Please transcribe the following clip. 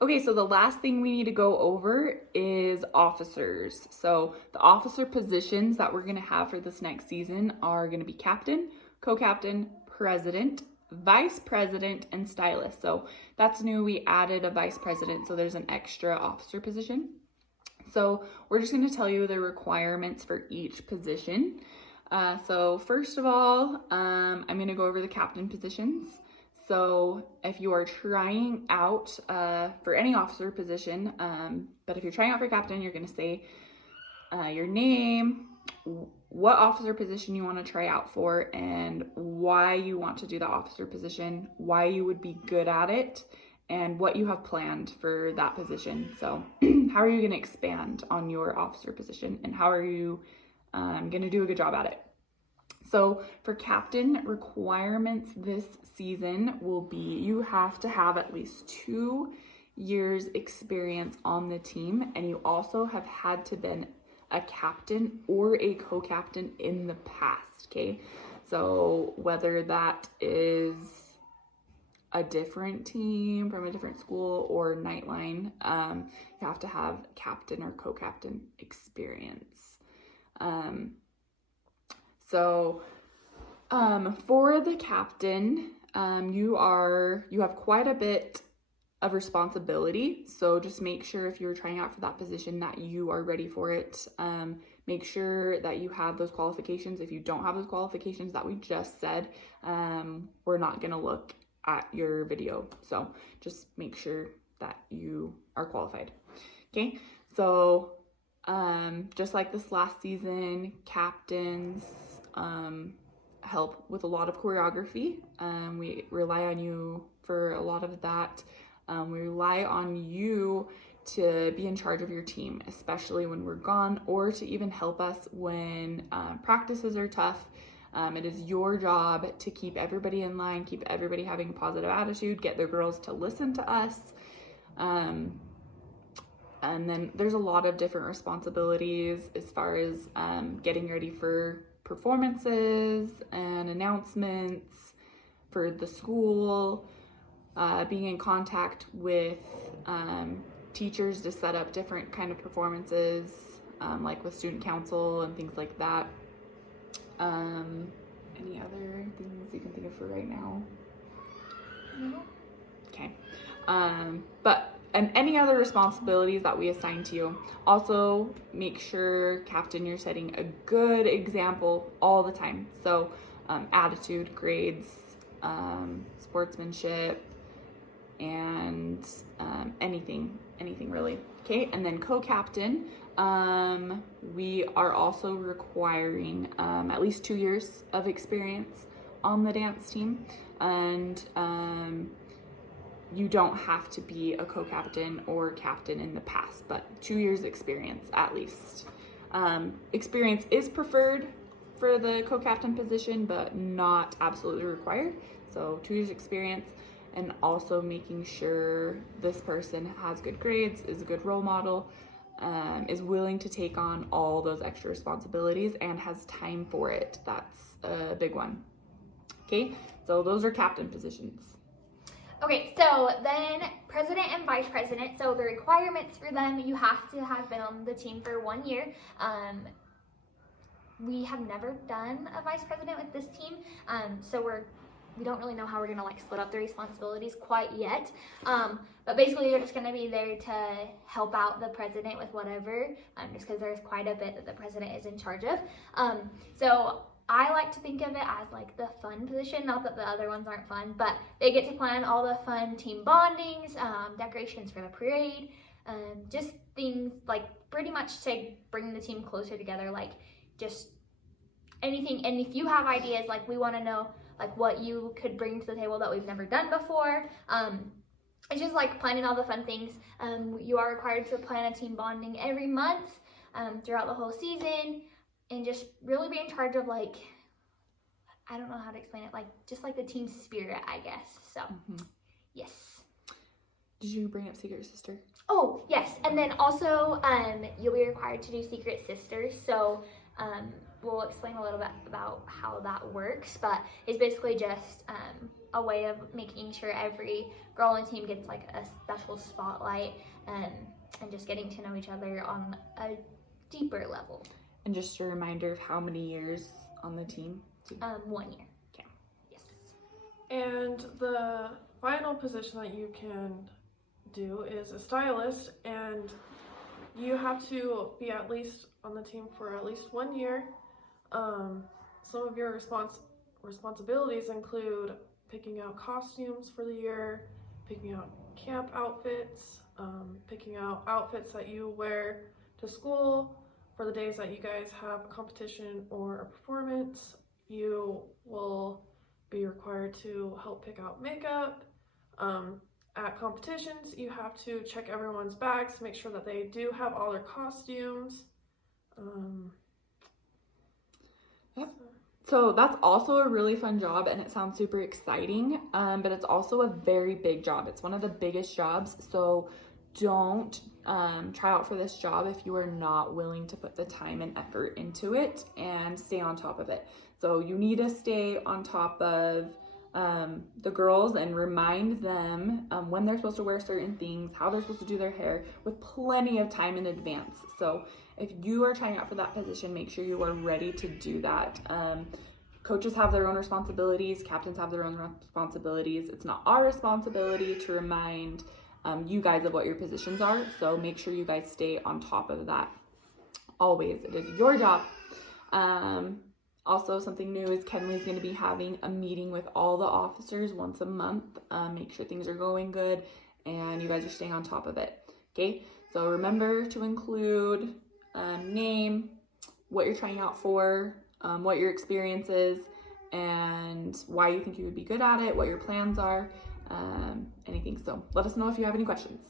Okay, so the last thing we need to go over is officers. So the officer positions that we're going to have for this next season are going to be captain, co-captain, president, vice president, and stylist. So that's new. We added a vice president, so there's an extra officer position. So we're just going to tell you the requirements for each position. So first of all, I'm going to go over the captain positions. So if you are trying out for any officer position, but if you're trying out for captain, you're going to say your name, what officer position you want to try out for, and why you want to do the officer position, why you would be good at it, and what you have planned for that position. So how are you going to expand on your officer position, and how are you going to do a good job at it? So for captain requirements this season will be you have to have at least 2 years experience on the team, and you also have had to been a captain or a co-captain in the past, okay? So whether that is a different team from a different school or Nightline, you have to have captain or co-captain experience. So for the captain, you have quite a bit of responsibility. So just make sure if you're trying out for that position that you are ready for it. Make sure that you have those qualifications. If you don't have those qualifications that we just said, we're not going to look at your video. So just make sure that you are qualified. Okay. So just like this last season, captains help with a lot of choreography. We rely on you for a lot of that. We rely on you to be in charge of your team, especially when we're gone, or to even help us when practices are tough. It is your job to keep everybody in line, keep everybody having a positive attitude, get the girls to listen to us. And then there's a lot of different responsibilities as far as getting ready for performances and announcements for the school, being in contact with teachers to set up different kind of performances, like with student council and things like that. Any other things you can think of for right now? No. Okay. And any other responsibilities that we assign to you. Also, make sure, captain, you're setting a good example all the time. So, attitude, grades, sportsmanship, and anything really. Okay, and then co-captain, we are also requiring at least 2 years of experience on the dance team, and you don't have to be a co-captain or captain in the past, but 2 years experience at least. Experience is preferred for the co-captain position, but not absolutely required. So 2 years experience, and also making sure this person has good grades, is a good role model, is willing to take on all those extra responsibilities, and has time for it. That's a big one. Okay, so those are captain positions. Okay, so then president and vice president. So the requirements for them, you have to have been on the team for 1 year. We have never done a vice president with this team, so we don't really know how we're gonna like split up the responsibilities quite yet. But basically, you're just gonna be there to help out the president with whatever, just because there's quite a bit that the president is in charge of. So I like to think of it as like the fun position, not that the other ones aren't fun, but they get to plan all the fun team bondings, decorations for the parade, just things like pretty much to bring the team closer together, like just anything. And if you have ideas, like we want to know like what you could bring to the table that we've never done before. It's just like planning all the fun things. You are required to plan a team bonding every month throughout the whole season. And just really be in charge of like, I don't know how to explain it, like just like the team spirit, I guess. So, yes. Did you bring up Secret Sister? Oh, yes. And then also, you'll be required to do Secret Sisters. So, we'll explain a little bit about how that works, but it's basically just a way of making sure every girl on the team gets like a special spotlight, and just getting to know each other on a deeper level. And just a reminder of how many years on the team? 1 year. Okay. Yes. And the final position that you can do is a stylist, and you have to be at least on the team for at least 1 year. Some of your responsibilities include picking out costumes for the year, picking out camp outfits, picking out outfits that you wear to school for the days that you guys have a competition or a performance. You will be required to help pick out makeup. At competitions, you have to check everyone's bags to make sure that they do have all their costumes. Yep. So that's also a really fun job, and it sounds super exciting, but it's also a very big job. It's one of the biggest jobs, so don't try out for this job if you are not willing to put the time and effort into it and stay on top of it. So you need to stay on top of the girls and remind them when they're supposed to wear certain things, how they're supposed to do their hair, with plenty of time in advance. So if you are trying out for that position, make sure you are ready to do that. Coaches have their own responsibilities, captains have their own responsibilities. It's not our responsibility to remind you guys of what your positions are, so make sure you guys stay on top of that always. It is your job. Also, something new is Kenley's going to be having a meeting with all the officers once a month. Make sure things are going good and you guys are staying on top of it. Okay, so remember to include name, what you're trying out for, what your experience is, and why you think you would be good at it, what your plans are, anything. So let us know if you have any questions.